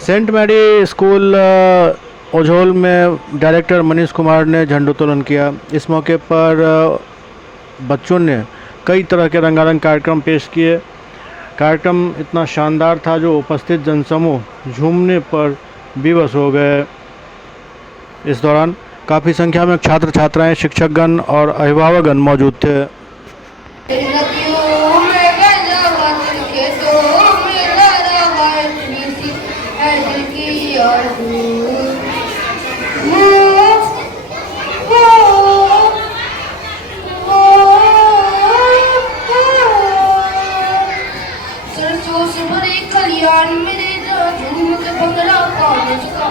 Saint Mary school Ojhol में director Manish Kumar ने झंडोत्तोलन किया। इस मौके पर बच्चों ने कई तरह के रंगारंग कार्यक्रम पेश किए। कार्यक्रम इतना शानदार था जो उपस्थित जनसमूह झूमने पर विवश हो गए। इस दौरान काफ़ी संख्या में छात्र छात्राएं, शिक्षकगण और अभिभावकगण मौजूद थे।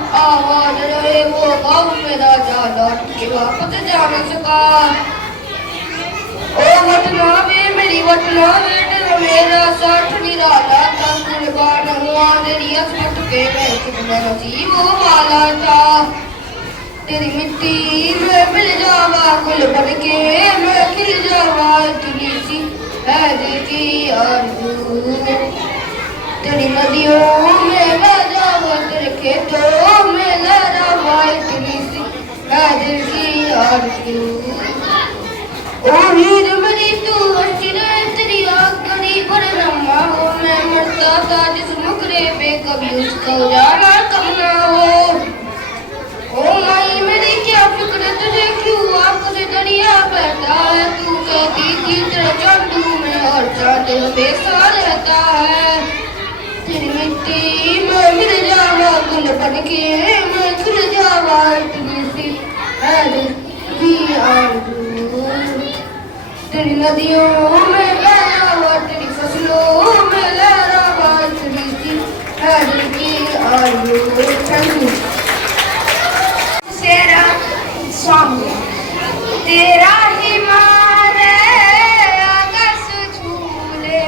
आवाज रहे वो गाँव मेरा जा लौट के वापस जा न सका। ओ वटना वे मेरी वटना वे मेरा साथ निराला था, कुर्बान हुआ तेरी असमत के मैं चुपना नसीब वाला था। तेरी मिट्टी में मिल जावा गुल बन के मैं खिल जावा, इतनी सी है दिल की आरज़ू। तेरी नदियों में बह जावा, तेरे खेतों में लहरावा, इतनी सी है दिल की आरज़ू। ओ हीर मेरी तू हंसी रहे, तेरी आँख गली पर रमा हो। मैं मरता था जिस मुकरे पे कभी उसका उजाला कम ना हो। ओ माई मेरी क्या फिक्र तुझे, क्यों आँख से दरिया बहता है। तू कहती थी तेरे चांदू में और चांद हमेशा रहता है। तेरी मिट्टी में मिल जावा गुल बन के मैं खिल जावा, इतनी सी है दिल की आरज़ू। तेरी नदियों में बह जावा, तेरी फसलों में लहरावा, इतनी सी है दिल की आरज़ू। तेरा सॉन्ग तेरा हिमालय आकाश झूले,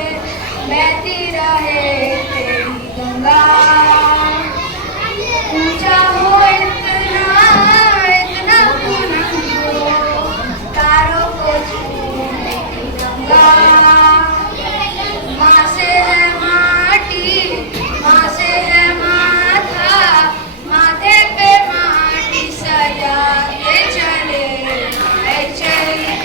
बहती रहे तेरी गंगा। ऊंचा हो इतना इतना बुलंद हो, तारों को छूने की गंगा। माँ से है माटी, माँ से है माथा, माथे पे माटी सजाते चले चले।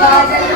बादल